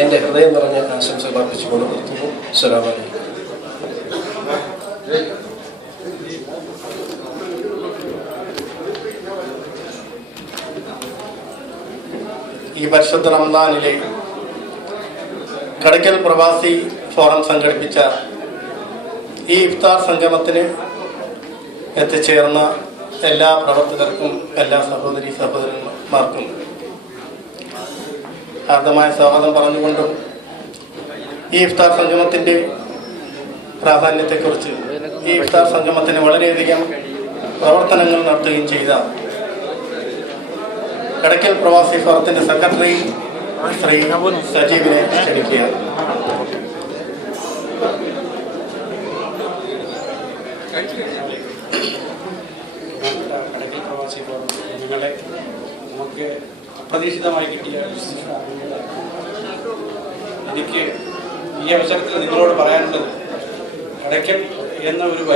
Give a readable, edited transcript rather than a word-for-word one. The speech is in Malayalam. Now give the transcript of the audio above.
എൻ്റെ ഹൃദയം നിറഞ്ഞ ആശംസകൾ അർപ്പിച്ചുകൊണ്ട് നിർത്തുന്നു. അസ്സലാമു അലൈക്കും. ഈ പരിശുദ്ധ റമദാനിലെ കടയ്ക്കൽ പ്രവാസി ഫോറം സംഘടിപ്പിച്ച ഈ ഇഫ്താർ സംഗമത്തിന് എത്തിച്ചേർന്ന എല്ലാ പ്രവർത്തകർക്കും എല്ലാ സഹോദരി സഹോദരന്മാർക്കും ഹാർദമായ സ്വാഗതം പറഞ്ഞുകൊണ്ടും ഈ ഇഫ്താർ സംഗമത്തിൻ്റെ പ്രാധാന്യത്തെക്കുറിച്ച് ഈ ഇഫ്താർ സംഗമത്തിന് വളരെയധികം പ്രവർത്തനങ്ങൾ നടത്തുകയും ചെയ്ത കടയ്ക്കൽ പ്രവാസി ഫോറത്തിൻ്റെ സെക്രട്ടറി ശ്രീ സജീവിനെ ക്ഷണിക്കുകയാണ്. കടയ്ക്കൽ പ്രവാസി ഫോറം നിങ്ങളെ നമുക്ക് അപ്രതീക്ഷിതമായി കിട്ടിയ എനിക്ക് ഈ അവസരത്തിൽ നിങ്ങളോട് പറയാനുള്ളത്, കടയ്ക്കൽ എന്ന ഒരു